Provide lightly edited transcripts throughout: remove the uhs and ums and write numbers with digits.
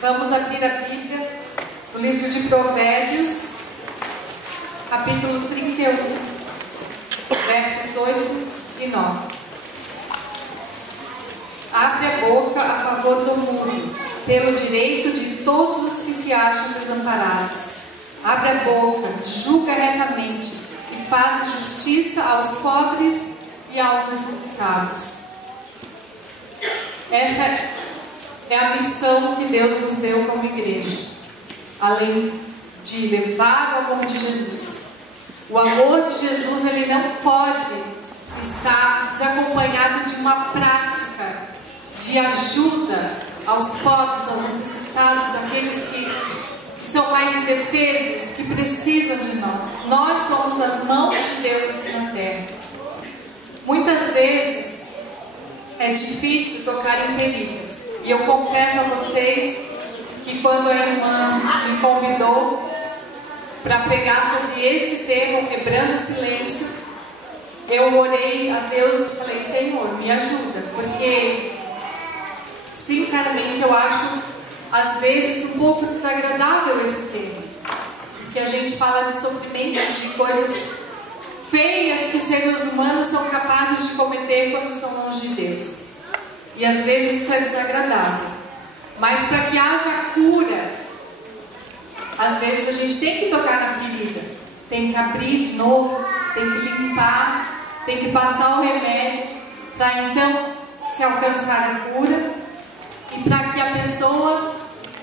Vamos abrir a Bíblia, o livro de Provérbios, capítulo 31, versos 8 e 9. Abre a boca a favor do mundo, pelo direito de todos os que se acham desamparados. Abre a boca, julga retamente e faz justiça aos pobres e aos necessitados. Essa é a missão que Deus nos deu como igreja, além de levar o amor de Jesus. O amor de Jesus, ele não pode estar desacompanhado de uma prática de ajuda aos pobres, aos necessitados, aqueles que são mais indefesos, que precisam de nós. Nós somos as mãos de Deus aqui na terra. Muitas vezes é difícil tocar em feridas. E eu confesso a vocês que quando a irmã me convidou para pregar sobre este tema, quebrando o silêncio, eu orei a Deus e falei: Senhor, me ajuda, porque sinceramente eu acho às vezes um pouco desagradável esse tema, porque a gente fala de sofrimentos, de coisas feias que os seres humanos são capazes de cometer quando estão longe de Deus. E às vezes isso é desagradável. Mas para que haja cura, às vezes a gente tem que tocar na ferida. Tem que abrir de novo, tem que limpar, tem que passar o remédio para então se alcançar a cura e para que a pessoa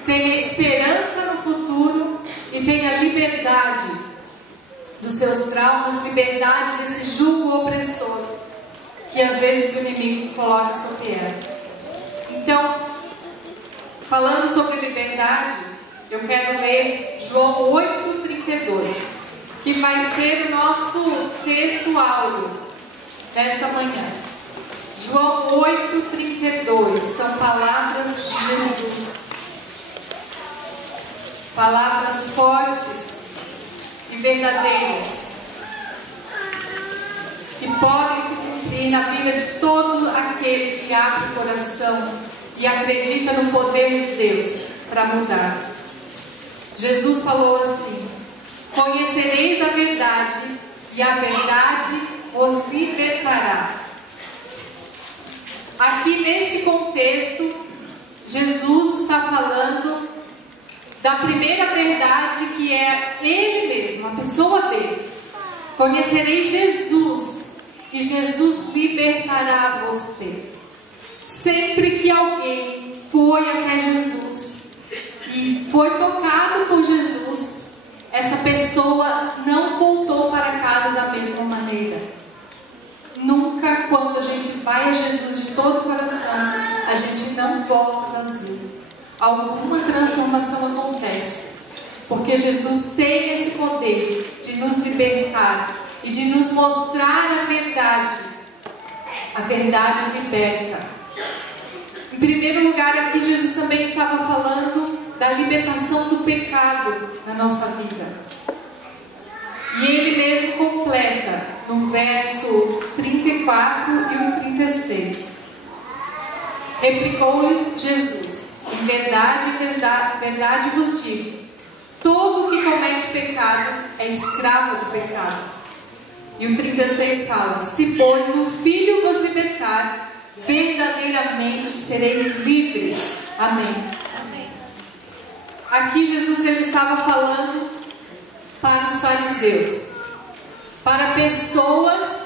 tenha esperança no futuro e tenha liberdade dos seus traumas, liberdade desse jugo opressor que às vezes o inimigo coloca sobre ela. Então, falando sobre liberdade, eu quero ler João 8,32, que vai ser o nosso texto áureo nesta manhã. João 8,32 são palavras de Jesus, palavras fortes e verdadeiras, que podem se cumprir na vida de todo aquele que abre o coração e acredita no poder de Deus para mudar. Jesus falou assim: conhecereis a verdade e a verdade os libertará. Aqui neste contexto, Jesus está falando da primeira verdade, que é Ele mesmo, a pessoa dele. Conhecereis Jesus e Jesus libertará você. Sempre que alguém foi até Jesus e foi tocado por Jesus, essa pessoa não voltou para casa da mesma maneira. Nunca, quando a gente vai a Jesus de todo o coração, a gente não volta vazio. Alguma transformação acontece, porque Jesus tem esse poder de nos libertar e de nos mostrar a verdade. A verdade liberta. Em primeiro lugar, aqui Jesus também estava falando da libertação do pecado na nossa vida. E Ele mesmo completa no verso 34 e o 36. Replicou-lhes Jesus: em verdade, verdade vos digo, todo que comete pecado é escravo do pecado. E o 36 fala: se pois o Filho vos libertar, verdadeiramente sereis livres. Amém. Amém. Aqui Jesus ele estava falando para os fariseus, para pessoas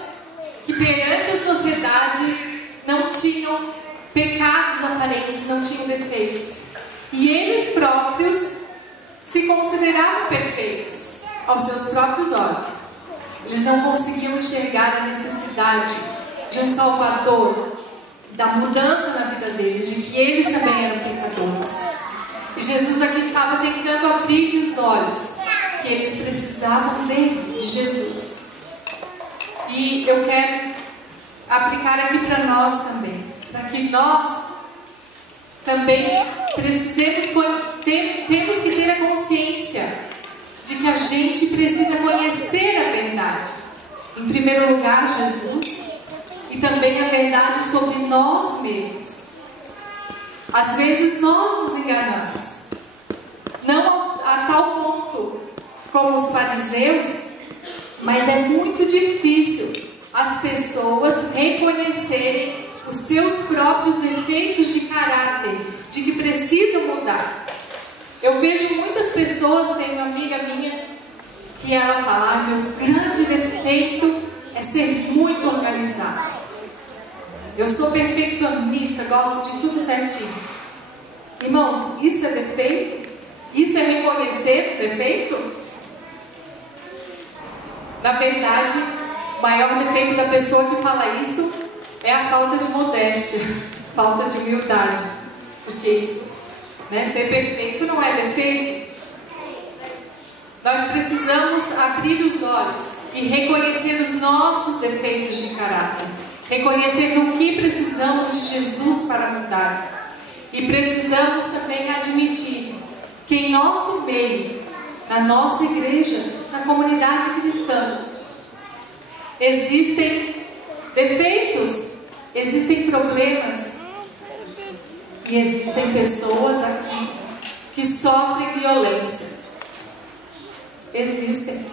que perante a sociedade não tinham pecados aparentes, não tinham defeitos. E eles próprios se consideravam perfeitos aos seus próprios olhos. Eles não conseguiam enxergar a necessidade de um Salvador, da mudança na vida deles, de que eles também eram pecadores. E Jesus aqui estava tentando abrir os olhos, que eles precisavam dele, de Jesus. E eu quero aplicar aqui para nós também, para que nós também temos que ter a consciência de que a gente precisa conhecer a verdade. Em primeiro lugar, Jesus, e também a verdade sobre nós mesmos. Às vezes nós nos enganamos. a tal ponto como os fariseus, mas é muito difícil as pessoas reconhecerem os seus próprios defeitos de caráter, de que precisam mudar. Eu vejo muitas pessoas, tem uma amiga minha, que ela fala: meu grande defeito é ser muito organizada. Eu sou perfeccionista, gosto de tudo certinho. Irmãos, isso é defeito? Isso é reconhecer o defeito? Na verdade, o maior defeito da pessoa que fala isso é a falta de modéstia, falta de humildade. Porque isso, ser perfeito não é defeito. Nós precisamos abrir os olhos e reconhecer os nossos defeitos de caráter. Reconhecer no que precisamos de Jesus para mudar. E precisamos também admitir que em nosso meio, na nossa igreja, na comunidade cristã, existem defeitos, existem problemas e existem pessoas aqui que sofrem violência. Existem.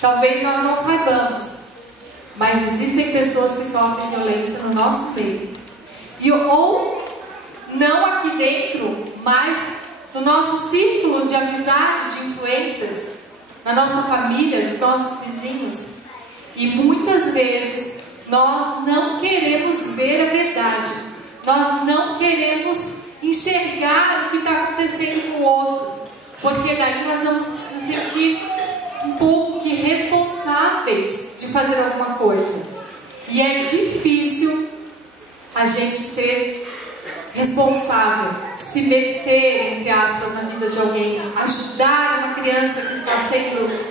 Talvez nós não saibamos, mas existem pessoas que sofrem violência no nosso meio. Ou não aqui dentro, mas no nosso círculo de amizade, de influências, na nossa família, nos nossos vizinhos. E muitas vezes nós não queremos ver a verdade. Nós não queremos enxergar o que está acontecendo com o outro. Porque daí nós vamos nos sentir um pouco que responsáveis de fazer alguma coisa. E é difícil a gente ser responsável, se meter, entre aspas, na vida de alguém, ajudar uma criança que está sendo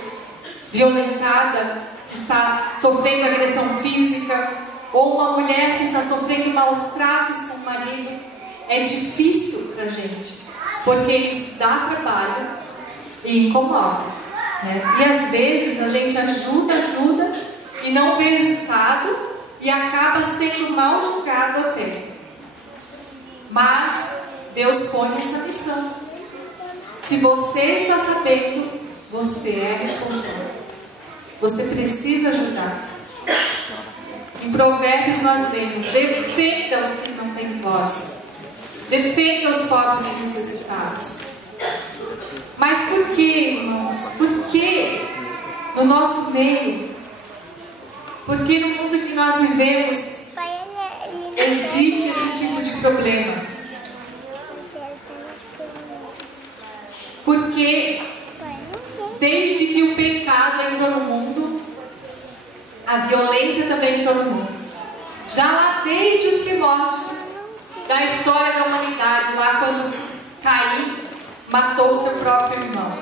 violentada, que está sofrendo agressão física, ou uma mulher que está sofrendo maus tratos com o marido. É difícil para a gente, porque isso dá trabalho e incomoda, E às vezes a gente ajuda e não vê resultado e acaba sendo mal julgado até. Mas Deus põe essa missão. Se você está sabendo, você é responsável. Você precisa ajudar. Em Provérbios nós lemos: defenda os que não têm voz, defenda os pobres e necessitados. Mas por que, irmãos? Por que no nosso meio? Porque no mundo que nós vivemos existe esse tipo de problema? Porque desde que o pecado entrou no mundo, a violência também entrou no mundo. Já lá desde os primórdios da história da humanidade, lá quando Caim matou o seu próprio irmão.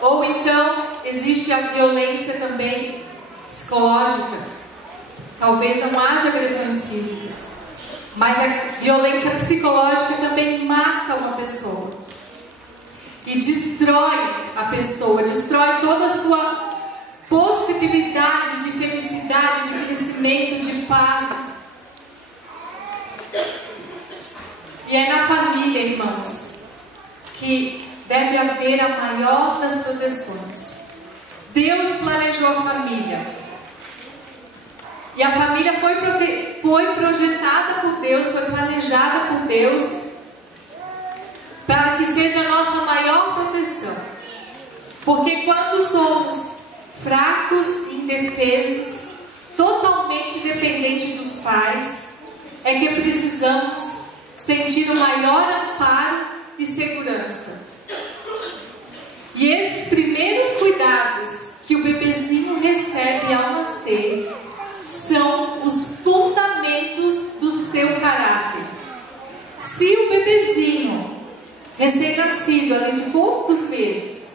Ou então existe a violência também psicológica. Talvez não haja agressões físicas, mas a violência psicológica também mata uma pessoa e destrói a pessoa, destrói toda a sua possibilidade de felicidade, de crescimento, de paz. E é na família, irmãos, que deve haver a maior das proteções. Deus planejou a família. E a família foi projetada por Deus, foi planejada por Deus, para que seja a nossa maior proteção. Porque quando somos fracos, indefesos, totalmente dependentes dos pais, é que precisamos sentir o maior amparo e segurança. E esses primeiros cuidados que o bebezinho recebe ao nascer são os fundamentos do seu caráter. Se o bebezinho recém-nascido, ali de poucos meses,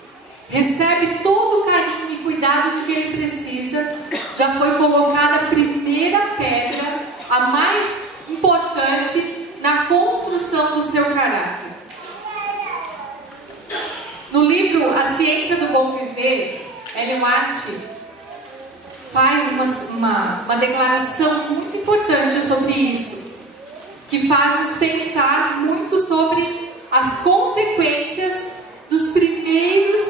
recebe todo o carinho e cuidado de que ele precisa, já foi colocada a primeira pedra, a mais importante, na construção do seu caráter. No livro A Ciência do Bom Viver, Ellen White faz uma declaração muito importante sobre isso, que faz nos pensar muito sobre as consequências dos primeiros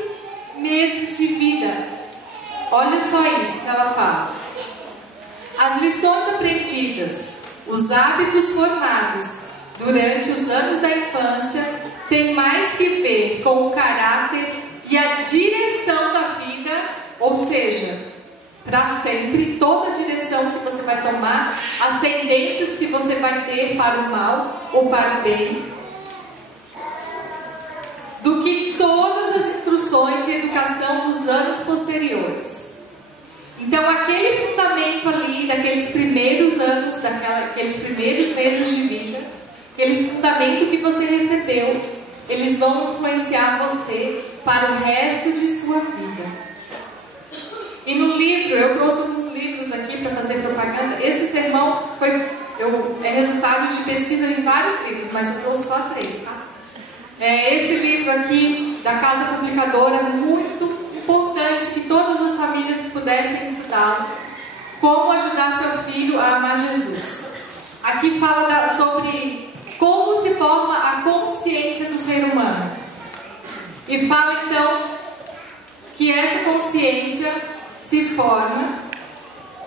meses de vida. Olha só isso que ela fala. As lições aprendidas, os hábitos formados durante os anos da infância têm mais que ver com o caráter e a direção da vida, ou seja, para sempre, toda a direção que você vai tomar, as tendências que você vai ter para o mal ou para o bem, do que todas as instruções e educação dos anos posteriores. Então, aquele fundamento ali, daqueles primeiros anos, daqueles primeiros meses de vida, aquele fundamento que você recebeu, eles vão influenciar você para o resto de sua vida. E no livro, eu trouxe alguns livros aqui para fazer propaganda. Esse sermão é resultado de pesquisa em vários livros, mas eu trouxe só 3, tá? Esse livro aqui, da Casa Publicadora, muito importante que todas as famílias pudessem estudá-lo. Como ajudar seu filho a amar Jesus. Aqui fala sobre como se forma a consciência do ser humano. E fala então que essa consciência se forma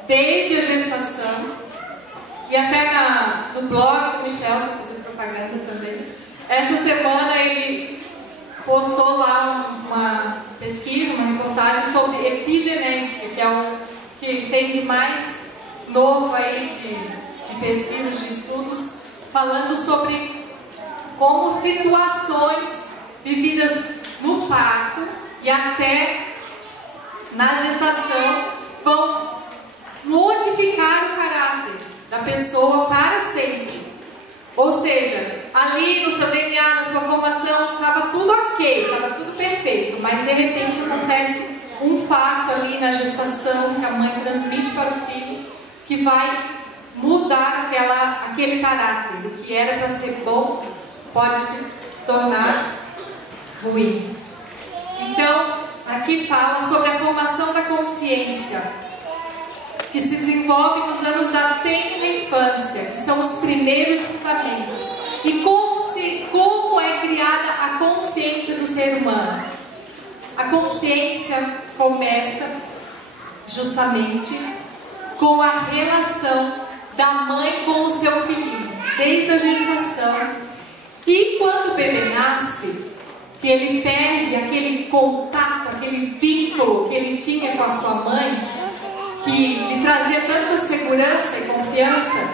desde a gestação. E até no blog do Michel, se fazer propaganda também, essa semana ele postou lá uma pesquisa, uma reportagem sobre epigenética, que é o que tem de mais novo aí de pesquisas, de estudos, falando sobre como situações vividas no parto e até na gestação vão modificar o caráter da pessoa para sempre. Ou seja, ali no seu DNA, na sua formação, estava tudo ok, estava tudo perfeito, mas de repente acontece um fato ali na gestação que a mãe transmite para o filho, que vai mudar aquele caráter. O que era para ser bom pode se tornar ruim. Então, aqui fala sobre a formação da consciência, que se desenvolve nos anos da tenra infância, que são os primeiros fundamentos. E como é criada a consciência do ser humano? A consciência começa justamente com a relação da mãe com o seu filhinho, desde a gestação. E quando o bebê nasce, que ele perde aquele contato, aquele vínculo que ele tinha com a sua mãe, que lhe trazia tanta segurança e confiança,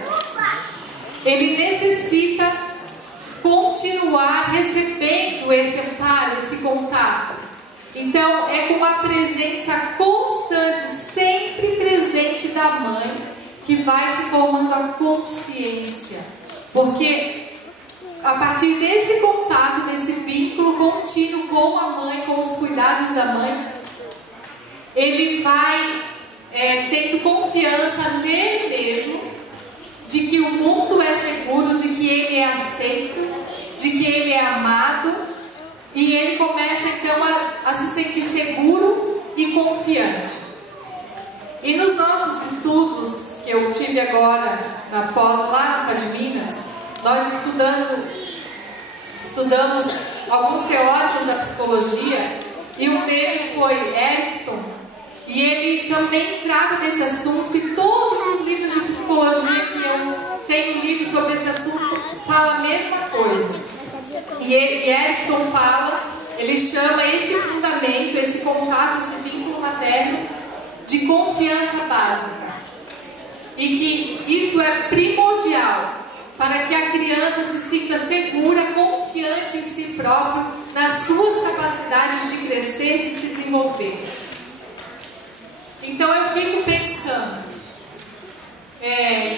ele necessita continuar recebendo esse amparo, esse contato. Então, é com a presença constante, sempre presente da mãe, que vai se formando a consciência. Porque a partir desse contato, desse vínculo contínuo com a mãe, com os cuidados da mãe, ele vai tendo confiança nele mesmo, de que o mundo é seguro, de que ele é aceito, de que ele é amado, e ele começa então a se sentir seguro e confiante. E nos nossos estudos que eu tive agora na pós lá na de Minas, nós estudamos alguns teóricos da psicologia, e um deles foi Erikson. E ele também trata desse assunto, e todos os livros de psicologia que eu tenho lido sobre esse assunto falam a mesma coisa. E Erikson fala, ele chama este fundamento, esse contato, esse vínculo materno, de confiança básica. E que isso é primordial para que a criança se sinta segura, confiante em si próprio, nas suas capacidades de crescer, de se desenvolver. Então eu fico pensando,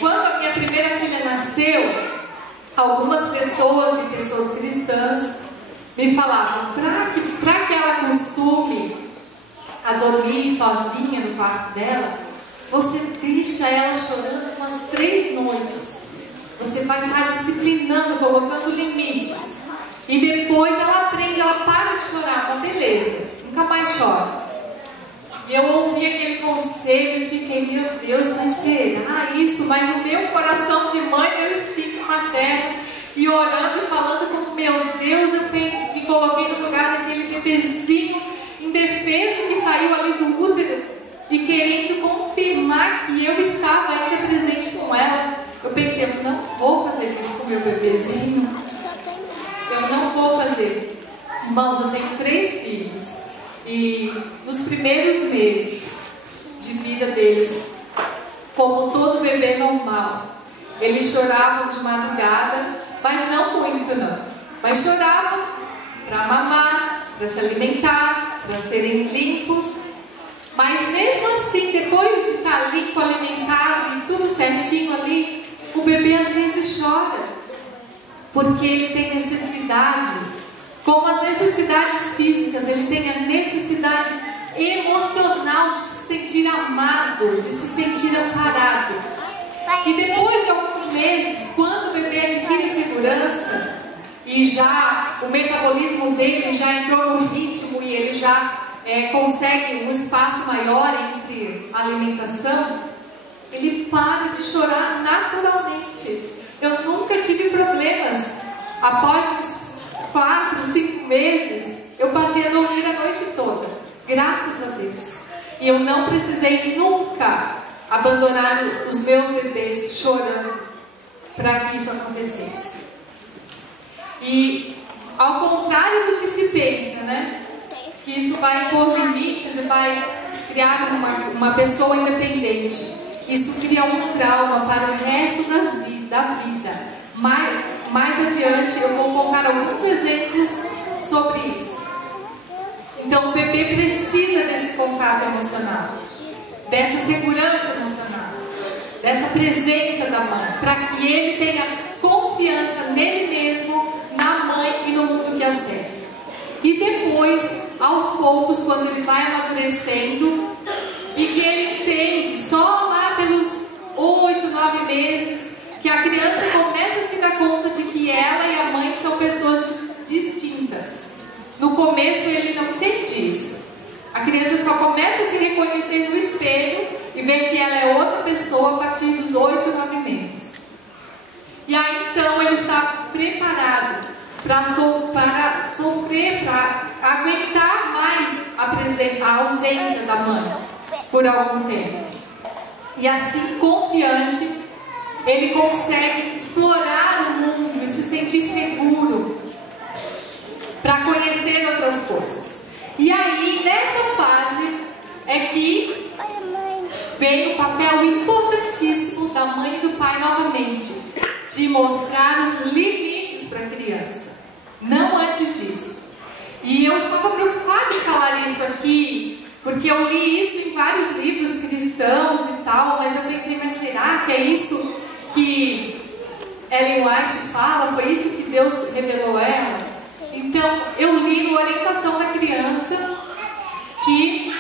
quando a minha primeira filha nasceu, algumas pessoas e pessoas cristãs me falavam, para que ela acostume a dormir sozinha no quarto dela, você deixa ela chorando umas 3 noites. Você vai estar disciplinando, colocando limites. E depois ela aprende, ela para de chorar, mas beleza, nunca mais chora. E eu ouvi aquele conselho e fiquei, meu Deus, mas será isso? Mas o meu coração de mãe, meu instinto materno, e orando e falando como, meu Deus, eu me coloquei no lugar daquele bebezinho indefeso que saiu ali do útero e querendo confirmar que eu estava ainda presente com ela. Eu pensei, eu não vou fazer isso com meu bebezinho. Eu não vou fazer. Irmãos, eu tenho 3 filhos e nos primeiros meses de vida deles, como todo bebê normal, eles choravam de madrugada, mas não muito não. Mas choravam para mamar, para se alimentar, para serem limpos. Mas mesmo assim, depois de estar limpo, alimentado e tudo certinho ali, o bebê às vezes chora, porque ele tem necessidade, como as necessidades físicas, ele tem a necessidade emocional de se sentir amado, de se sentir amparado. E depois de alguns meses, quando o bebê adquire segurança e já o metabolismo dele já entrou no ritmo e ele já consegue um espaço maior entre a alimentação, ele para de chorar naturalmente. Eu nunca tive problemas. Após uns 4, 5 meses, eu passei a dormir a noite toda, graças a Deus. E eu não precisei nunca abandonar os meus bebês chorando para que isso acontecesse. E ao contrário do que se pensa, né? Que isso vai impor limites e vai criar uma pessoa independente. Isso cria um trauma para o resto da vida. Mais adiante eu vou contar alguns exemplos sobre isso. Então o bebê precisa desse contato emocional, dessa segurança emocional, dessa presença da mãe, para que ele tenha confiança nele mesmo, na mãe e no mundo que o serve. E depois, aos poucos, quando ele vai amadurecendo e que ele entende só lá pelos 8, 9 meses que a criança começa a se dar conta de que ela e a mãe são pessoas distintas. No começo ele não entende isso. A criança só começa a se reconhecer no espelho e ver que ela é outra pessoa a partir dos 8, 9 meses. E aí então ele está preparado para sofrer, para aguentar mais a ausência da mãe por algum tempo. E assim, confiante, ele consegue explorar o mundo e se sentir seguro para conhecer outras coisas. E aí, nessa fase, é que vem o papel importantíssimo da mãe e do pai novamente, de mostrar os limites para a criança, não antes disso. E eu estava preocupada em falar isso aqui, porque eu li isso em vários livros cristãos e tal, mas eu pensei, mas será que é isso que Ellen White fala? Foi isso que Deus revelou a ela? Então, eu li no Orientação da Criança que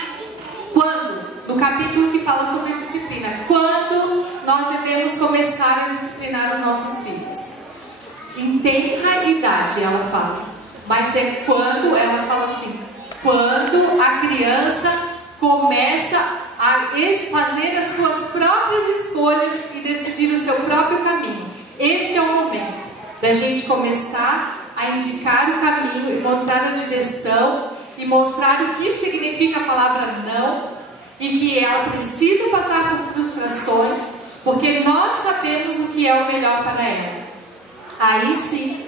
no capítulo que fala sobre disciplina, quando nós devemos começar a disciplinar os nossos filhos. Em tenra idade, ela fala. Mas é quando, ela fala assim, quando a criança começa a fazer as suas próprias escolhas e decidir o seu próprio caminho. Este é o momento da gente começar a indicar o caminho e mostrar a direção e mostrar o que significa a palavra não e que ela precisa passar por frustrações, porque nós sabemos o que é o melhor para ela. Aí sim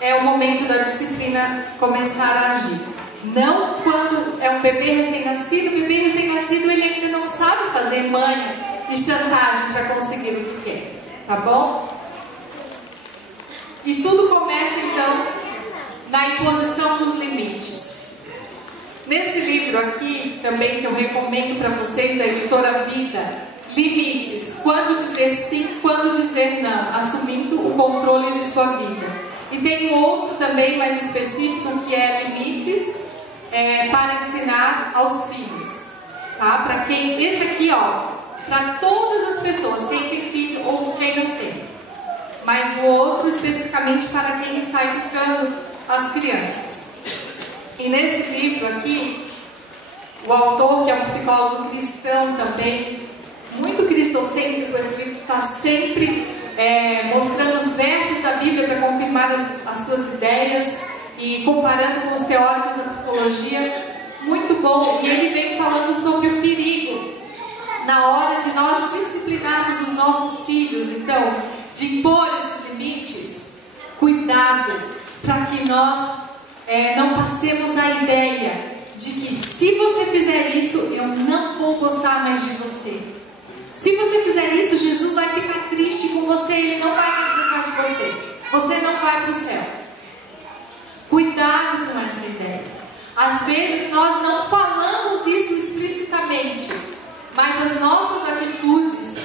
é o momento da disciplina começar a agir. Não quando é um bebê recém-nascido. O bebê recém-nascido ele ainda não sabe fazer manha e chantagem para conseguir o que quer, tá bom? E tudo começa então na imposição dos limites. Nesse livro aqui, também que eu recomendo para vocês, da editora Vida, Limites, quando dizer sim, quando dizer não, assumindo o controle de sua vida. E tem um outro também mais específico que é Limites para ensinar aos filhos, tá? Para quem, esse aqui ó, para todas as pessoas, quem tem filho ou quem não tem. Mas o outro especificamente para quem está educando as crianças. E nesse livro aqui, o autor, que é um psicólogo cristão também, muito cristocêntrico, esse livro está sempre mostrando os versos da Bíblia para confirmar as suas ideias e comparando com os teóricos da psicologia. Muito bom. E ele vem falando sobre o perigo na hora de nós disciplinarmos os nossos filhos. Então, de impor esses limites, cuidado para que nós não passemos a ideia de que se você fizer isso, eu não vou gostar mais de você. Se você fizer isso, Jesus vai ficar triste com você, Ele não vai mais gostar de você. Você não vai para o céu. Cuidado com essa ideia. Às vezes nós não falamos isso explicitamente, mas as nossas atitudes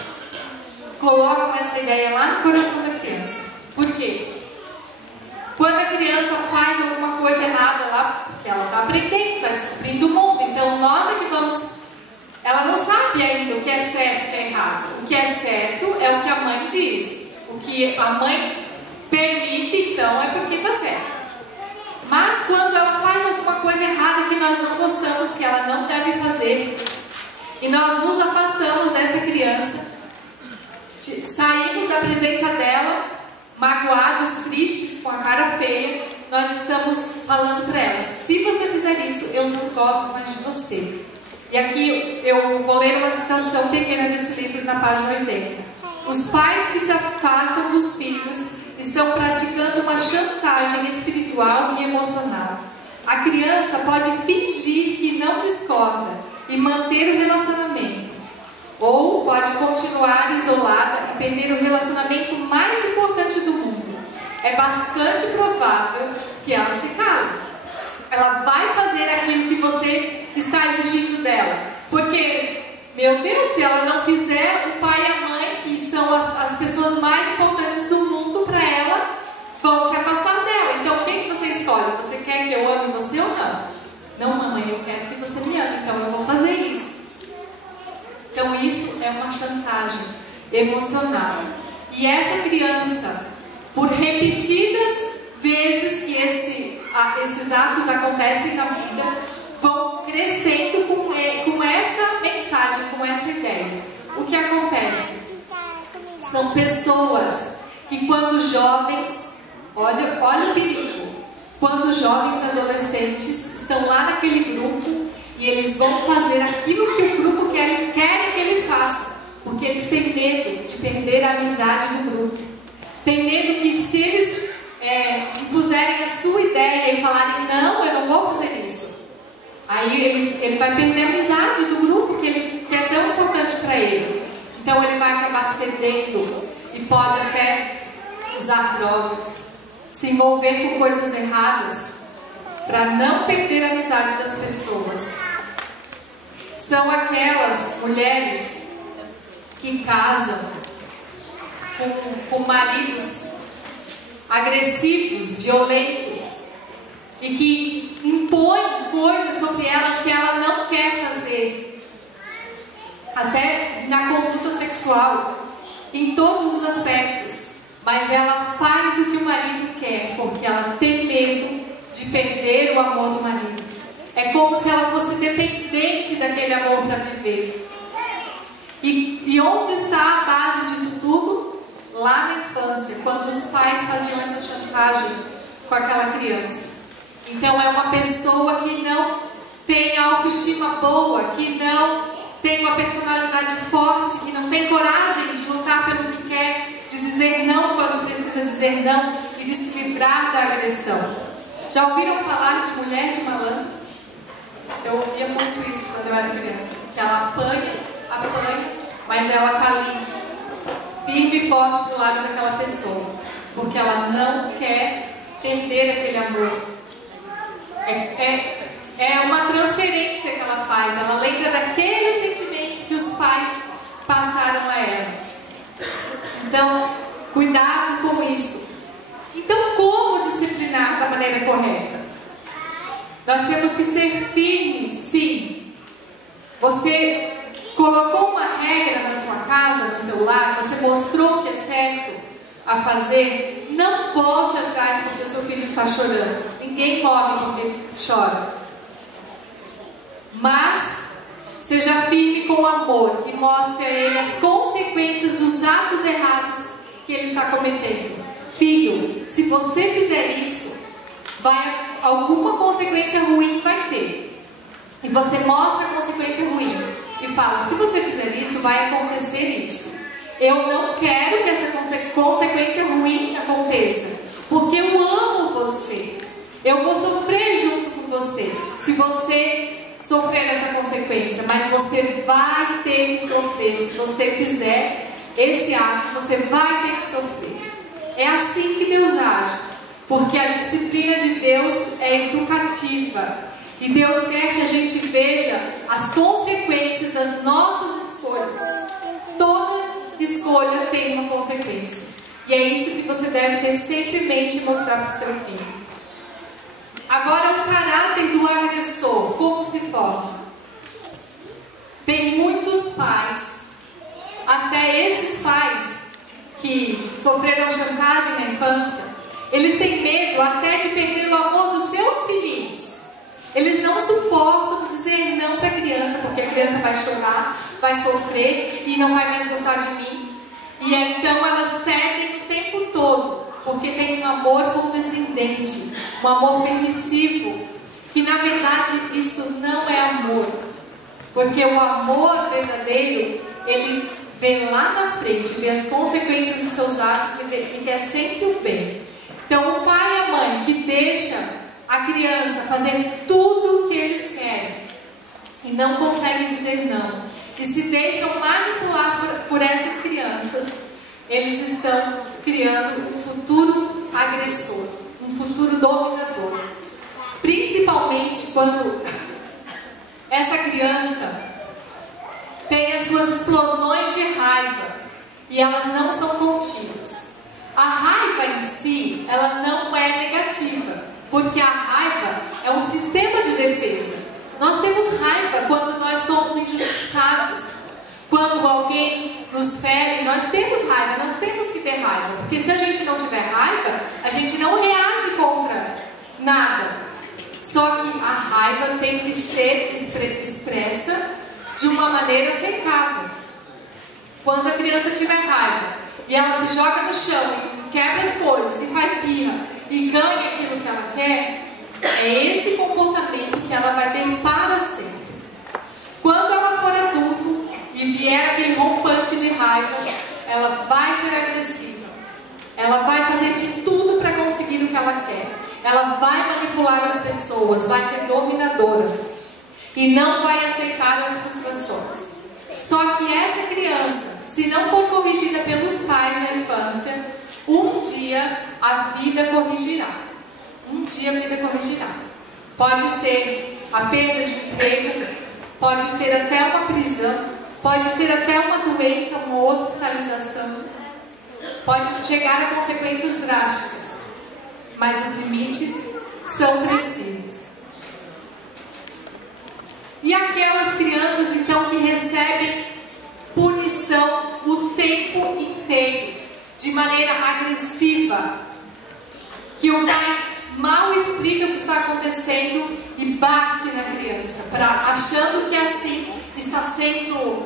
colocam essa ideia lá no coração da criança. Por quê? Quando a criança faz alguma coisa errada lá, ela está aprendendo, está descobrindo o mundo. Então nós é que vamos... Ela não sabe ainda o que é certo e o que é errado. O que é certo é o que a mãe diz. O que a mãe permite, então, é porque está certo. Mas quando ela faz alguma coisa errada que nós não gostamos, que ela não deve fazer, e nós nos afastamos dessa criança, saímos da presença dela, magoados, tristes, com a cara feia, nós estamos falando para ela: se você fizer isso, eu não gosto mais de você. E aqui eu vou ler uma citação pequena desse livro na página 80. Os pais que se afastam dos filhos estão praticando uma chantagem espiritual e emocional. A criança pode fingir que não discorda e manter o relacionamento, ou pode continuar isolada e perder o relacionamento mais importante do mundo. É bastante provável que ela se cale. Ela vai fazer aquilo que você está exigindo dela, porque, meu Deus, se ela não fizer, o pai e a mãe, que são as pessoas mais importantes do mundo para ela, vão se afastar dela. Então, o que você escolhe? Você quer que eu ame você ou não? Não, mamãe, eu quero que você me ame, então eu vou fazer isso. Então, isso é uma chantagem emocional. E essa criança, por repetidas vezes que esses atos acontecem na vida, vão crescendo com essa mensagem, com essa ideia. O que acontece? São pessoas que, quando jovens, olha o perigo, quando jovens adolescentes estão lá naquele grupo e eles vão fazer aquilo que o grupo quer que eles façam, porque eles têm medo de perder a amizade do grupo. Tem medo que, se eles impuserem a sua ideia e falarem: não, eu não vou fazer isso, aí ele vai perder a amizade do grupo que é tão importante para ele. Então ele vai acabar cedendo e pode até usar drogas, se envolver com coisas erradas para não perder a amizade das pessoas. São aquelas mulheres que casam com maridos agressivos, violentos, e que impõem coisas sobre ela que ela não quer fazer, até na conduta sexual, em todos os aspectos, mas ela faz o que o marido quer, porque ela tem medo de perder o amor do marido. É como se ela fosse dependente daquele amor para viver. E onde está a base disso tudo? Lá na infância, quando os pais faziam essa chantagem com aquela criança. Então é uma pessoa que não tem autoestima boa, que não tem uma personalidade forte, que não tem coragem de lutar pelo que quer, de dizer não quando precisa dizer não e de se livrar da agressão. Já ouviram falar de mulher de malandro? Eu ouvia muito isso quando eu era criança, que ela apanha, mas ela está ali, firme e forte do lado daquela pessoa, porque ela não quer perder aquele amor. É uma transferência que ela faz. Ela lembra daquele sentimento que os pais passaram a ela. Então, cuidado com isso. Então, como disciplinar da maneira correta? Nós temos que ser firmes, sim. Você colocou uma regra na sua casa, no seu lar, você mostrou o que é certo a fazer, não volte atrás porque o seu filho está chorando. Ninguém morre porque chora. Mas seja firme com amor e mostre a ele as consequências dos atos errados que ele está cometendo. Filho, se você fizer isso, alguma consequência ruim vai ter. E você mostra a consequência ruim e fala, se você fizer isso, vai acontecer isso. Eu não quero que essa consequência ruim aconteça, porque eu amo você. Eu vou sofrer junto com você, se você sofrer essa consequência, mas você vai ter que sofrer. Se você fizer esse ato, você vai ter que sofrer. É assim que Deus age, porque a disciplina de Deus é educativa, e Deus quer que a gente veja as consequências das nossas escolhas. Toda escolha tem uma consequência, e é isso que você deve ter sempre em mente e mostrar para o seu filho. Agora, o caráter do agressor, como se forma? Tem muitos pais, até esses pais que sofreram chantagem na infância, eles têm medo até de perder o amor dos seus filhinhos. Eles não suportam dizer não para a criança, porque a criança vai chorar, vai sofrer e não vai mais gostar de mim. E então elas cedem o tempo todo, porque tem um amor condescendente, um amor permissivo, que na verdade isso não é amor, porque o amor verdadeiro, ele vê lá na frente, vê as consequências dos seus atos e quer sempre o bem. Então o pai e a mãe que deixa a criança fazer tudo o que eles querem e não conseguem dizer não, e se deixam manipular por essas crianças, eles estão criando um futuro agressor, um futuro dominador. Principalmente quando essa criança tem as suas explosões de raiva e elas não são contidas. A raiva em si, ela não é negativa, porque a raiva é um sistema de defesa. Nós temos raiva quando nós somos injustiçados. Quando alguém nos fere, nós temos raiva, nós temos que ter raiva. Porque se a gente não tiver raiva, a gente não reage contra nada. Só que a raiva tem que ser expressa de uma maneira aceitável. Quando a criança tiver raiva e ela se joga no chão e quebra as coisas e faz birra e ganha aquilo que ela quer, é esse comportamento que ela vai ter para sempre. Quando ela for adulto e vier aquele rompante de raiva, ela vai ser agressiva. Ela vai fazer de tudo para conseguir o que ela quer. Ela vai manipular as pessoas, vai ser dominadora e não vai aceitar as frustrações. Só que essa criança, se não for corrigida pelos pais na infância, um dia a vida corrigirá. Um dia a vida corrigirá. Pode ser a perda de um emprego, pode ser até uma prisão, pode ser até uma doença, uma hospitalização, pode chegar a consequências drásticas, mas os limites são precisos. E aquelas crianças então que recebem punição o tempo inteiro, de maneira agressiva, que o pai mal explica o que está acontecendo e bate na criança, achando que assim está sendo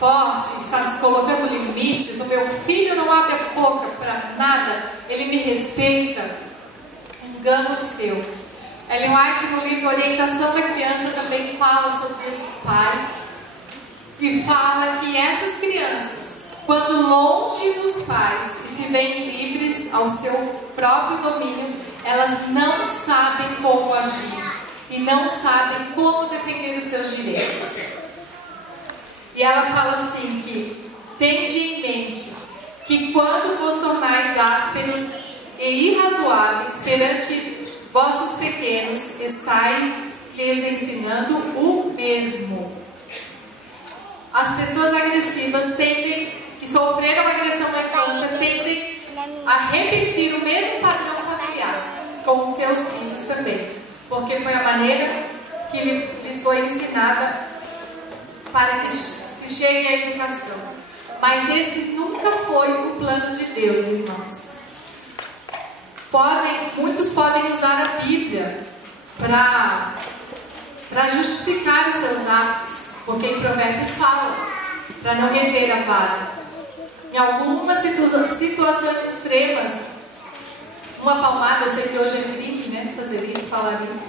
forte, está colocando limites. O meu filho não abre a boca para nada, ele me respeita. Engano seu. Ellen White, no livro Orientação da Criança, também fala sobre esses pais e fala que essas crianças, quando longe dos pais e se veem livres ao seu próprio domínio, elas não sabem como agir e não sabem como defender os seus direitos. E ela fala assim que tende em mente que quando vos tornais ásperos e irrazoáveis perante vossos pequenos, estáis lhes ensinando o mesmo. As pessoas agressivas que sofreram agressão na infância, tendem a repetir o mesmo padrão familiar com os seus filhos também, porque foi a maneira que lhes foi ensinada para que se chegue à educação. Mas esse nunca foi o plano de Deus, irmãos. Muitos podem usar a Bíblia para justificar os seus atos, porque em Provérbios fala para não reter a vara. em algumas situações extremas, uma palmada, eu sei que hoje é crime, né, fazer isso, falar isso,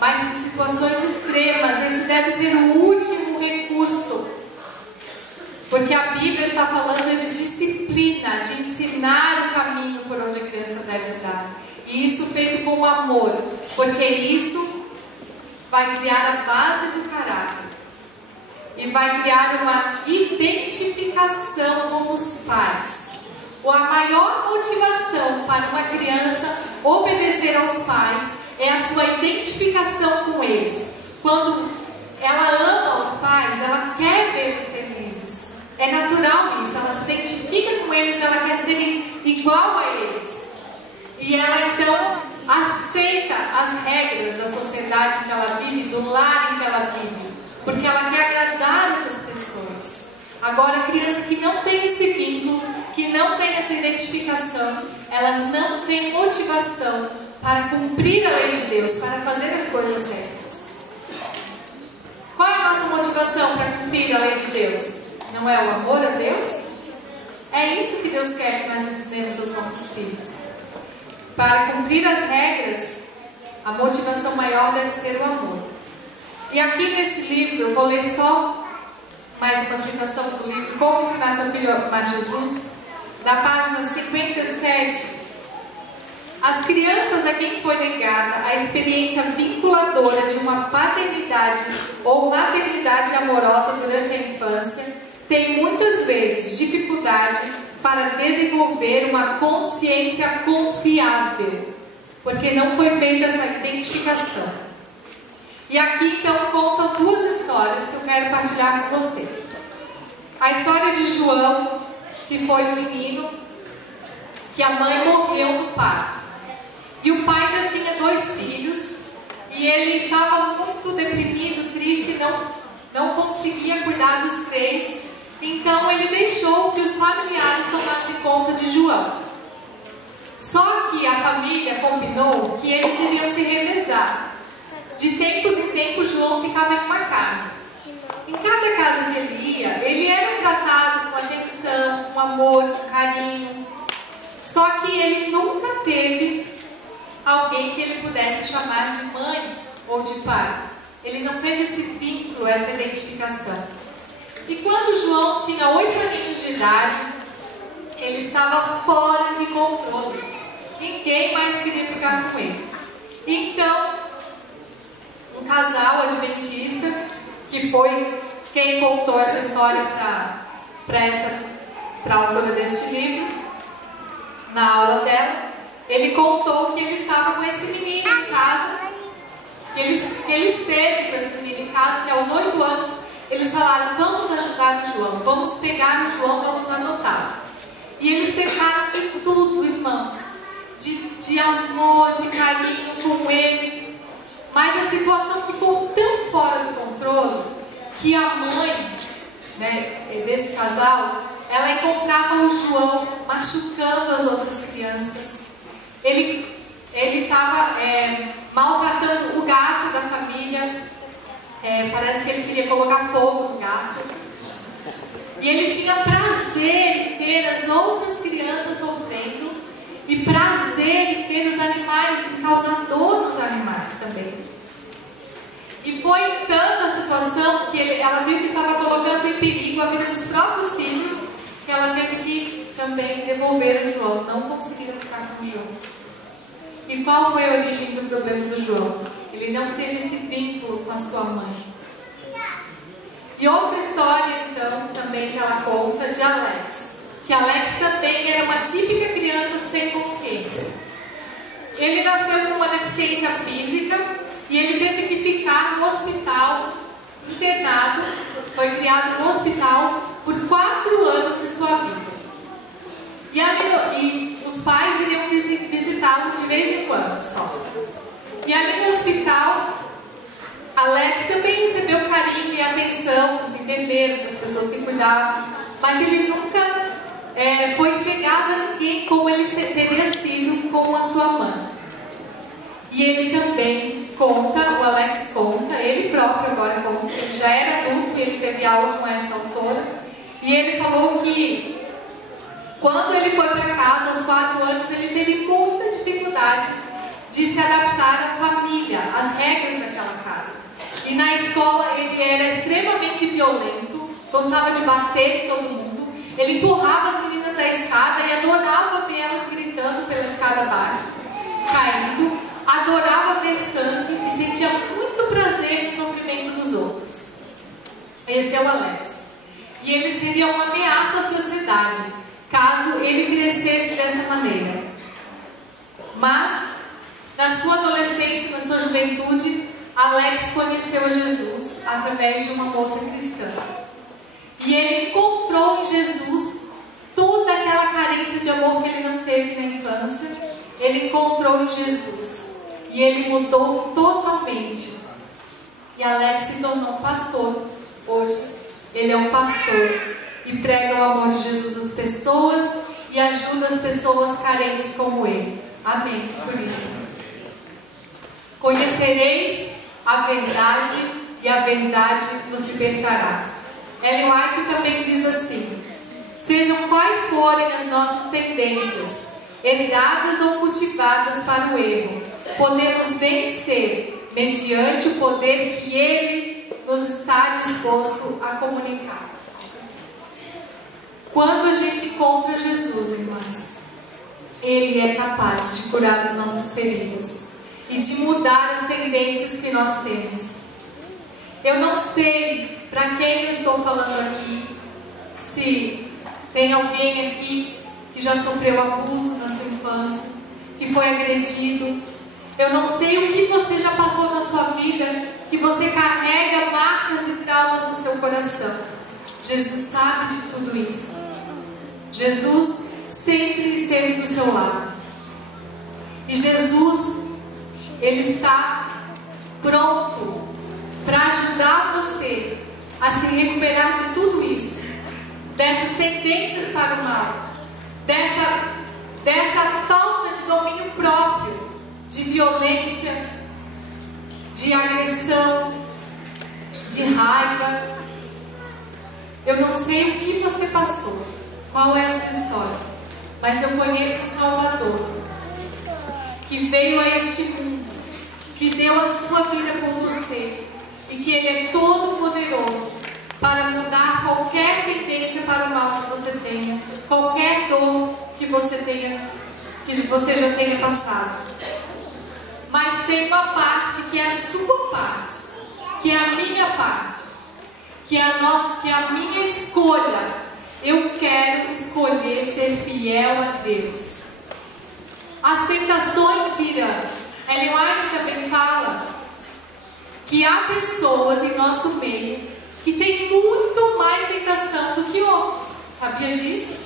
mas em situações extremas, esse deve ser o último recurso, porque a Bíblia está falando de disciplina, de ensinar o caminho por onde a criança deve andar, e isso feito com amor, porque isso vai criar a base do caráter e vai criar uma identificação com os pais. A maior motivação para uma criança obedecer aos pais é a sua identificação com eles. Quando ela ama os pais, ela quer vê-los felizes. É natural isso, ela se identifica com eles, ela quer ser igual a eles. E ela então aceita as regras da sociedade que ela vive, do lar em que ela vive, porque ela quer agradar essas pessoas. Agora, a criança que não tem esse vínculo, que não tem essa identificação, ela não tem motivação para cumprir a lei de Deus, para fazer as coisas certas. Qual é a nossa motivação para cumprir a lei de Deus? Não é o amor a Deus? É isso que Deus quer que nós ensinemos aos nossos filhos. Para cumprir as regras, a motivação maior deve ser o amor. E aqui nesse livro, eu vou ler só mais uma citação do livro Como Ensinar Seu Filho a Amar Jesus, na página 57. As crianças a quem foi negada a experiência vinculadora de uma paternidade ou maternidade amorosa durante a infância têm muitas vezes dificuldade para desenvolver uma consciência confiável, porque não foi feita essa identificação. E aqui então contam duas histórias que eu quero partilhar com vocês. A história de João, que foi um menino que a mãe morreu no parto. E o pai já tinha 2 filhos e ele estava muito deprimido, triste, não conseguia cuidar dos 3. Então ele deixou que os familiares tomassem conta de João. Só que a família combinou que eles iriam se revezar. De tempos em tempos, João ficava em uma casa. Em cada casa que ele ia, ele era tratado com atenção, com amor, com carinho. Só que ele nunca teve alguém que ele pudesse chamar de mãe ou de pai. Ele não teve esse vínculo, essa identificação. E quando João tinha 8 aninhos de idade, ele estava fora de controle. Ninguém mais queria ficar com ele. Então, um casal adventista, que foi quem contou essa história para a autora deste livro, na aula dela, ele contou que ele estava com esse menino em casa, que ele esteve com esse menino em casa, que aos 8 anos eles falaram: vamos ajudar o João, vamos pegar o João, vamos adotá-lo. E eles tentaram de tudo, irmãos, de amor, de carinho com ele, mas a situação ficou tão fora do controle que a mãe, né, desse casal, ela encontrava o João machucando as outras crianças. Ele estava maltratando o gato da família. Parece que ele queria colocar fogo no gato. E ele tinha prazer em ter as outras crianças sofrendo e prazer em ter os animais, em causar dor nos animais também. E foi tanta a situação que ela viu que estava colocando em perigo a vida dos próprios filhos, que ela teve que também devolver o João. Não conseguiram ficar com o João. E qual foi a origem do problema do João? Ele não teve esse vínculo com a sua mãe. E outra história, então, também que ela conta, de Alex. Que Alex também era uma típica criança sem consciência. Ele nasceu com uma deficiência física e ele teve que ficar no hospital, internado, foi criado no hospital por 4 anos de sua vida. E os pais iriam visitá-lo de vez em quando só. E ali no hospital, Alex também recebeu carinho e atenção dos enfermeiros, das pessoas que cuidavam, mas ele nunca foi chegado a ninguém como ele teria sido com a sua mãe. E ele também conta, o Alex conta, ele próprio agora conta, ele já era adulto e ele teve aula com essa autora, e ele falou que Quando ele foi para casa, aos 4 anos, ele teve muita dificuldade de se adaptar à família, às regras daquela casa. E na escola ele era extremamente violento, gostava de bater em todo mundo. Ele empurrava as meninas da escada e adorava ver elas gritando pela escada abaixo, caindo. Adorava ver sangue e sentia muito prazer no sofrimento dos outros. Esse é o Alex. E ele seria uma ameaça à sociedade, caso ele crescesse dessa maneira. Mas, na sua adolescência, na sua juventude, Alex conheceu a Jesus através de uma moça cristã. E ele encontrou em Jesus toda aquela carência de amor que ele não teve na infância. Ele encontrou em Jesus. E ele mudou totalmente. E Alex se tornou um pastor. Hoje, ele é um pastor e prega o amor de Jesus às pessoas e ajuda as pessoas carentes como ele. Amém. Por isso. Conhecereis a verdade e a verdade vos libertará. Ellen White também diz assim: sejam quais forem as nossas tendências, herdadas ou cultivadas para o erro, podemos vencer mediante o poder que Ele nos está disposto a comunicar. Quando a gente encontra Jesus, irmãos, Ele é capaz de curar as nossas feridas e de mudar as tendências que nós temos. Eu não sei para quem eu estou falando aqui, se tem alguém aqui que já sofreu abuso na sua infância, que foi agredido. Eu não sei o que você já passou na sua vida, que você carrega marcas e traumas no seu coração. Jesus sabe de tudo isso. Jesus sempre esteve do seu lado. E Jesus, Ele está pronto para ajudar você a se recuperar de tudo isso, dessas tendências para o mal, dessa falta de domínio próprio, de violência, de agressão, de raiva. Eu não sei o que você passou, qual é a sua história, mas eu conheço um Salvador que veio a este mundo, que deu a sua vida por você e que Ele é todo poderoso para mudar qualquer tendência para o mal que você tenha, qualquer dor que você tenha, que você já tenha passado. Mas tem uma parte que é a sua parte, que é a minha parte, que é a minha escolha. Eu quero escolher ser fiel a Deus. As tentações virão. Ellen White também fala que há pessoas em nosso meio que têm muito mais tentação do que outros. Sabia disso?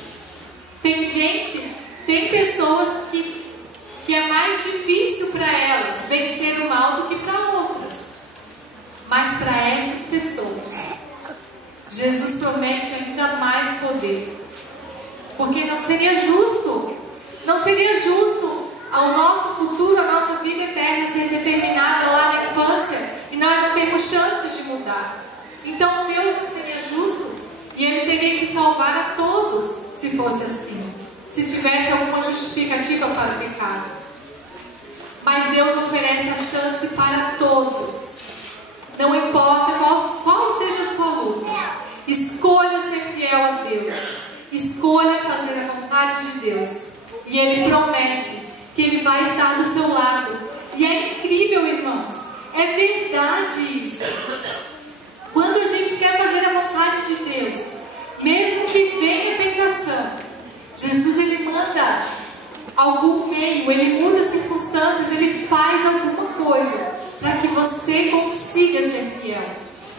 Tem pessoas que é mais difícil para elas vencer o mal do que para outras. Mas para essas pessoas, Jesus promete ainda mais poder. Porque não seria justo ao nosso futuro, a nossa vida eterna ser determinada lá na infância e nós não temos chances de mudar. Então Deus não seria justo e Ele teria que salvar a todos se fosse assim, se tivesse alguma justificativa para o pecado. Mas Deus oferece a chance para todos. Não importa qual seja a sua luta, escolha ser fiel a Deus, escolha fazer a vontade de Deus, e Ele promete que Ele vai estar do seu lado. E é incrível, irmãos, é verdade isso. Quando a gente quer fazer a vontade de Deus, mesmo que venha tentação, Jesus, Ele manda algum meio, Ele muda circunstâncias, Ele faz alguma coisa para que você consiga ser fiel.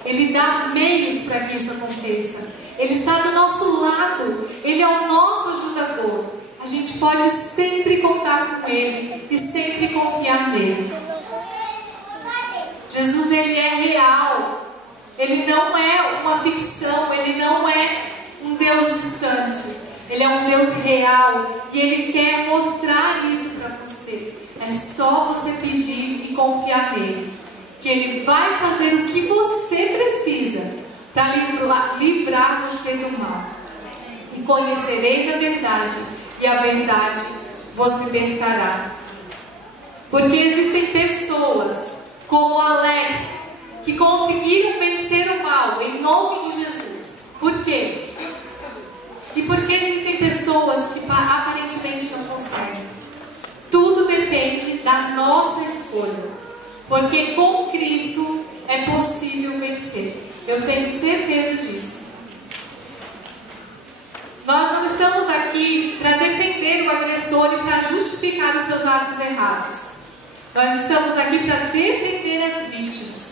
Ele dá meios para que isso aconteça. Ele está do nosso lado, Ele é o nosso ajudador. A gente pode sempre contar com Ele e sempre confiar nele. Jesus, Ele é real. Ele não é uma ficção, Ele não é um Deus distante. Ele é um Deus real e Ele quer mostrar isso para você. É só você pedir e confiar nele, que Ele vai fazer o que você precisa para livrar você do mal. E conhecereis a verdade, e a verdade vos libertará. Porque existem pessoas como Alex que conseguiram vencer o mal em nome de Jesus. Por quê? E por que existem pessoas que aparentemente não conseguem? Tudo depende da nossa escolha. Porque com Cristo é possível vencer. Eu tenho certeza disso. Nós não estamos aqui para defender o agressor e para justificar os seus atos errados. Nós estamos aqui para defender as vítimas.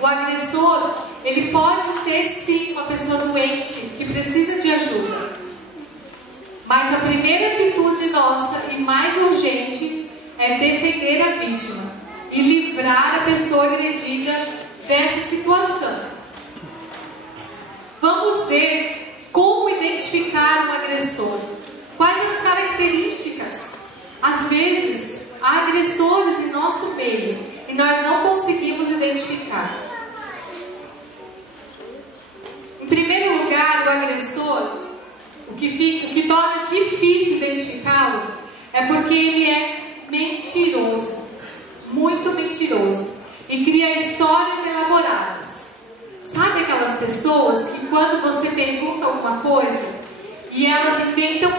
O agressor, ele pode ser sim uma pessoa doente que precisa de ajuda. Mas a primeira atitude nossa e mais urgente é defender a vítima e livrar a pessoa agredida dessa situação. Vamos ver como identificar um agressor. Quais as características? Às vezes, há agressores em nosso meio e nós não conseguimos identificar. Em primeiro lugar, o agressor, o que torna difícil identificá-lo é porque ele é mentiroso, muito mentiroso, e cria histórias elaboradas. Sabe aquelas pessoas que quando você pergunta alguma coisa e elas inventam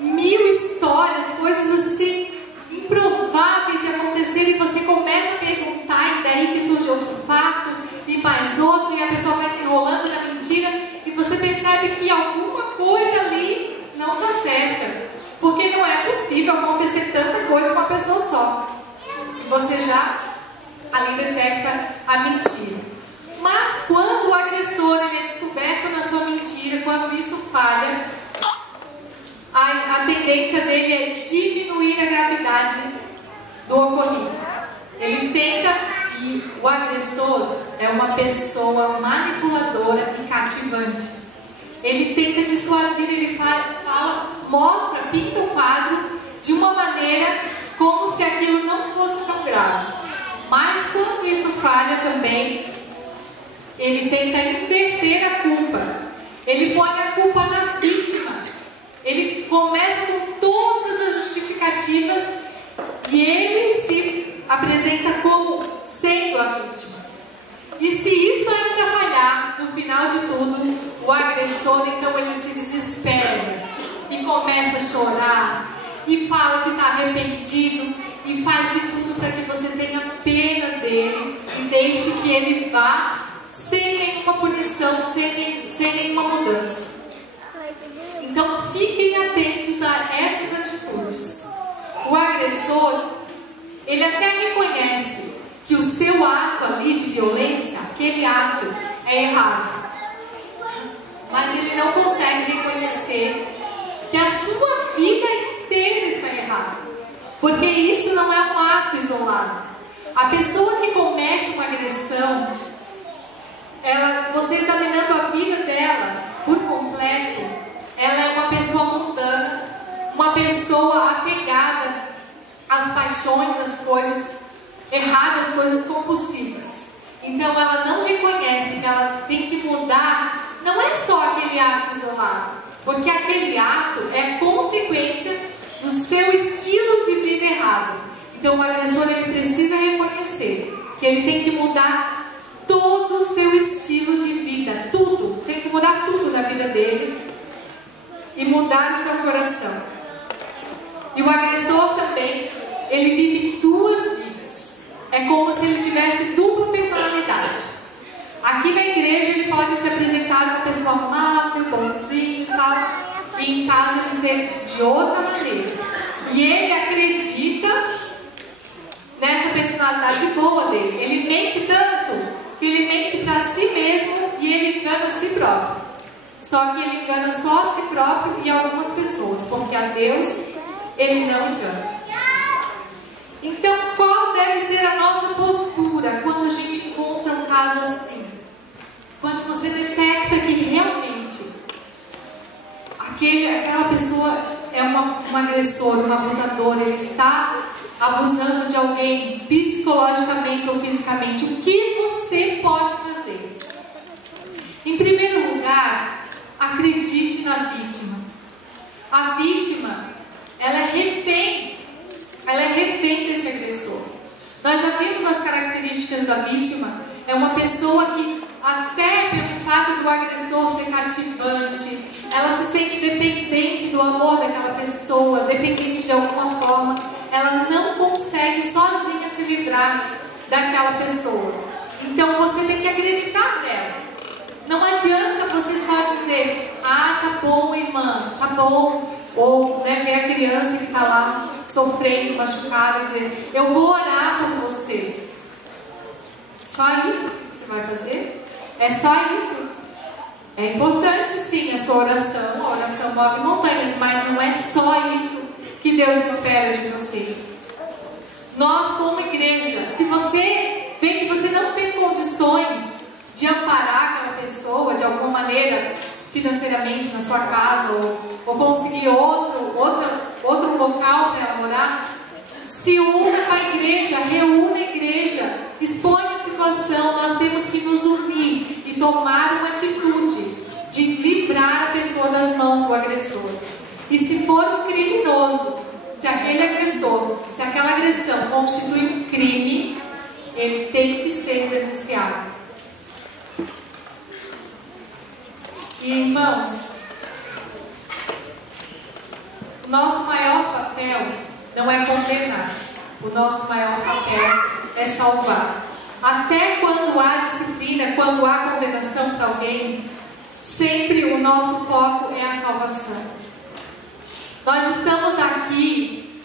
1000 histórias, coisas assim improváveis de acontecer, e você começa a perguntar e daí que surge outro fato e mais outro, e a pessoa vai se enrolando na mentira e você percebe que alguma coisa ali não está certa, porque não é possível acontecer tanta coisa com uma pessoa só. Você já ali detecta a mentira. Mas quando o agressor ele é descoberto na sua mentira, quando isso falha, a tendência dele é diminuir a gravidade do ocorrido. Ele tenta, e o agressor é uma pessoa manipuladora e cativante. Ele tenta dissuadir, ele mostra, pinta o quadro de uma maneira como se aquilo não fosse tão grave. Mas quando isso falha também, ele tenta inverter a culpa. Ele põe a culpa na vítima. Ele começa com todas as justificativas e ele se apresenta como sendo a vítima. E se isso ainda falhar, no final de tudo, o agressor, então ele se desespera e começa a chorar e fala que está arrependido e faz de tudo para que você tenha pena dele e deixe que ele vá sem nenhuma punição, sem nenhuma mudança. Então fiquem atentos a essas atitudes. O agressor, ele até reconhece que o seu ato ali de violência, aquele ato é errado, mas ele não consegue reconhecer que a sua vida inteira está errada, porque isso não é um ato isolado. A pessoa que comete uma agressão, você examinando a vida dela por completo, ela é uma pessoa mundana, uma pessoa apegada às paixões, às coisas erradas, coisas compulsivas. Então ela não reconhece que ela tem que mudar. Não é só aquele ato isolado, porque aquele ato é consequência do seu estilo de vida errado. Então o agressor ele precisa reconhecer que ele tem que mudar todo o seu estilo de vida, tudo, tem que mudar tudo na vida dele e mudar o seu coração. E o agressor também, ele vive duas vidas. É como se ele tivesse dupla personalidade. Aqui na igreja ele pode se apresentar uma pessoa amável, bonzinho e tal, e em casa ele ser de outra maneira. E ele acredita nessa personalidade boa dele. Ele mente tanto que ele mente para si mesmo e ele engana a si próprio. Só que ele engana só a si próprio e algumas pessoas, porque a Deus ele não engana. Então, qual deve ser a nossa postura quando a gente encontra um caso assim? Quando você detecta que realmente aquela pessoa é um agressor, um abusador, ele está abusando de alguém psicologicamente ou fisicamente, o que você pode fazer? Em primeiro lugar, a Acredite na vítima. A vítima, ela é refém desse agressor. Nós já vimos as características da vítima. É uma pessoa que, até pelo fato do agressor ser cativante, ela se sente dependente do amor daquela pessoa, dependente de alguma forma. Ela não consegue sozinha se livrar daquela pessoa. Então você tem que acreditar nela. Não adianta você só dizer: ah, tá bom, irmã, tá bom. Ou ver a criança que está lá sofrendo, machucada, e dizer: eu vou orar por você. Só isso que você vai fazer? É só isso? É importante sim a sua oração. A oração move montanhas, mas não é só isso que Deus espera de você. Nós, como igreja, se você vê que você não tem condições de amparar aquela pessoa de alguma maneira, financeiramente na sua casa, ou conseguir outro local para ela morar, se una com a igreja, reúna a igreja, expõe a situação. Nós temos que nos unir e tomar uma atitude de livrar a pessoa das mãos do agressor. E se for um criminoso, se aquele agressor, se aquela agressão constitui um crime, ele tem que ser denunciado. E, irmãos, o nosso maior papel não é condenar. O nosso maior papel é salvar. Até quando há disciplina, quando há condenação para alguém, sempre o nosso foco é a salvação. Nós estamos aqui,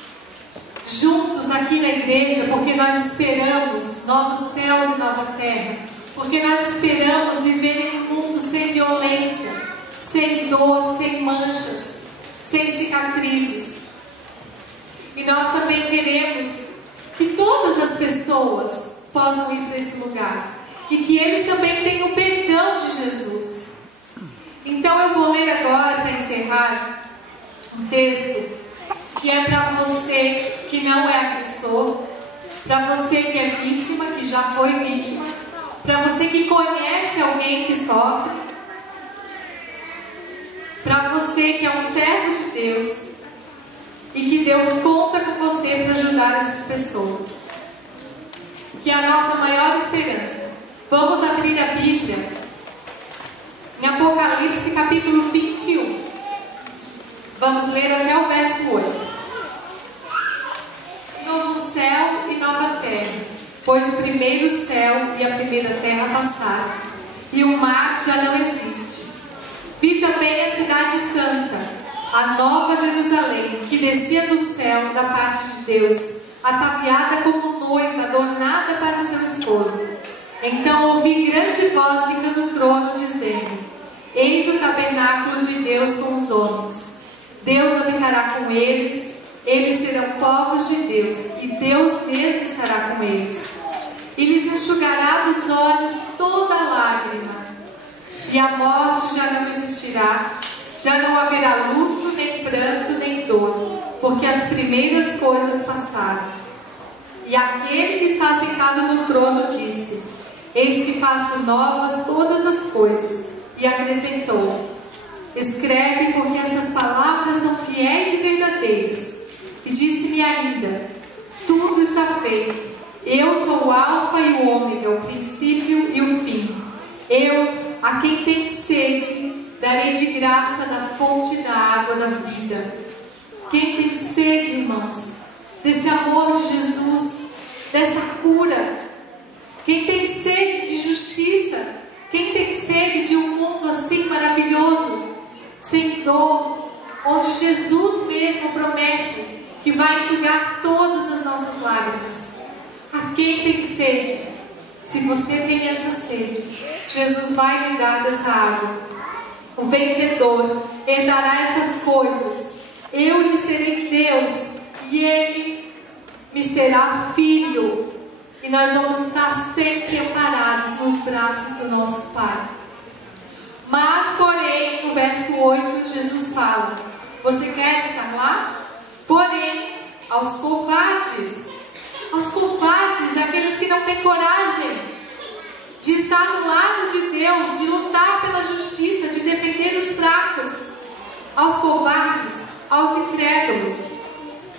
juntos aqui na igreja, porque nós esperamos novos céus e nova terra. Porque nós esperamos viver em um mundo sem violência, sem dor, sem manchas, sem cicatrizes. E nós também queremos que todas as pessoas possam ir para esse lugar. E que eles também tenham o perdão de Jesus. Então eu vou ler agora, para encerrar, um texto que é para você que não é agressor, para você que é vítima, que já foi vítima, para você que conhece alguém que sofre, para você que é um servo de Deus e que Deus conta com você para ajudar essas pessoas, que é a nossa maior esperança. Vamos abrir a Bíblia em Apocalipse capítulo 21. Vamos ler até o verso 8. Novo céu e nova terra, pois o primeiro céu e a primeira terra passaram, e o mar já não existe. Vi também a cidade santa, a nova Jerusalém, que descia do céu da parte de Deus, ataviada como noiva, adornada para seu esposo. Então ouvi grande voz vinda do trono, dizendo: eis o tabernáculo de Deus com os homens. Deus habitará com eles, eles serão povos de Deus, e Deus mesmo estará com eles. E lhes enxugará dos olhos toda lágrima, e a morte já não existirá, já não haverá luto, nem pranto, nem dor, porque as primeiras coisas passaram. E aquele que está sentado no trono disse: eis que faço novas todas as coisas. E acrescentou: escreve, porque essas palavras são fiéis e verdadeiras. E disse-me ainda: tudo está feito. Eu sou o Alfa e o Ômega, o princípio e o fim. Eu, a quem tem sede, darei de graça da fonte da água da vida. Quem tem sede, irmãos, desse amor de Jesus, dessa cura? Quem tem sede de justiça? Quem tem sede de um mundo assim maravilhoso, sem dor, onde Jesus mesmo promete que vai enxugar todas as nossas lágrimas? A quem tem sede? Se você tem essa sede, Jesus vai lhe dar dessa água. O vencedor herdará estas coisas. Eu lhe serei Deus e ele me será filho. E nós vamos estar sempre amparados nos braços do nosso Pai. Mas, porém, no verso 8, Jesus fala: você quer estar lá? Porém, aos covardes, aqueles que não têm coragem de estar do lado de Deus, de lutar pela justiça, de defender os fracos, aos covardes, aos incrédulos,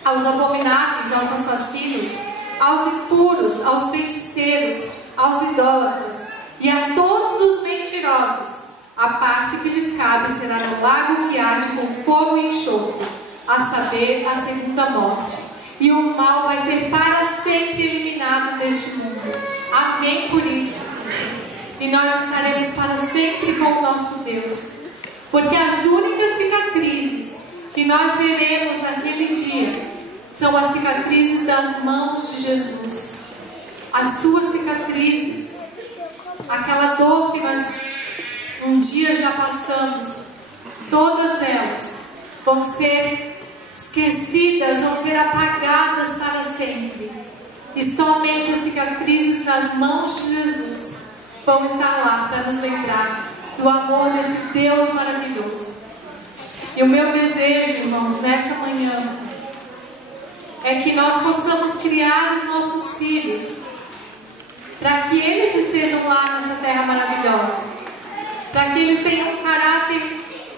aos abomináveis, aos assassinos, aos impuros, aos feiticeiros, aos idólatras e a todos os mentirosos. A parte que lhes cabe será no lago que arde com fogo e enxofre, a saber, a segunda morte. E o mal vai ser para sempre eliminado deste mundo. Amém por isso. E nós estaremos para sempre com o nosso Deus. Porque as únicas cicatrizes que nós veremos naquele dia são as cicatrizes das mãos de Jesus. As suas cicatrizes, aquela dor que nós um dia já passamos, todas elas vão ser esquecidas, vão ser apagadas para sempre. E somente as cicatrizes nas mãos de Jesus vão estar lá para nos lembrar do amor desse Deus maravilhoso. E o meu desejo, irmãos, nesta manhã, é que nós possamos criar os nossos filhos para que eles estejam lá nessa terra maravilhosa, para que eles tenham um caráter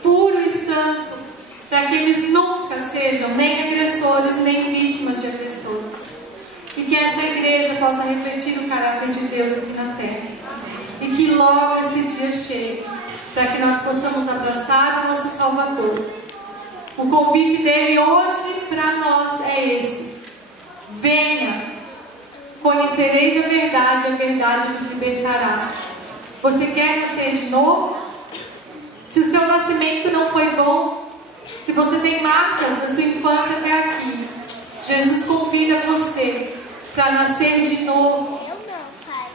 puro e santo, para que eles nunca sejam nem agressores, nem vítimas de agressores. E que essa igreja possa refletir o caráter de Deus aqui na terra. E que logo esse dia chegue, para que nós possamos abraçar o nosso Salvador. O convite dele hoje para nós é esse: venha, conhecereis a verdade vos libertará. Você quer nascer de novo? Se o seu nascimento não foi bom, se você tem marcas da sua infância até aqui, Jesus convida você para nascer de novo.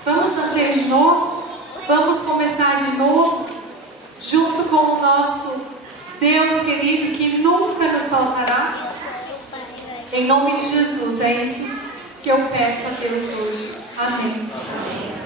Vamos nascer de novo? Vamos começar de novo? Junto com o nosso Deus querido que nunca nos faltará? Em nome de Jesus, é isso que eu peço a Deus hoje. Amém.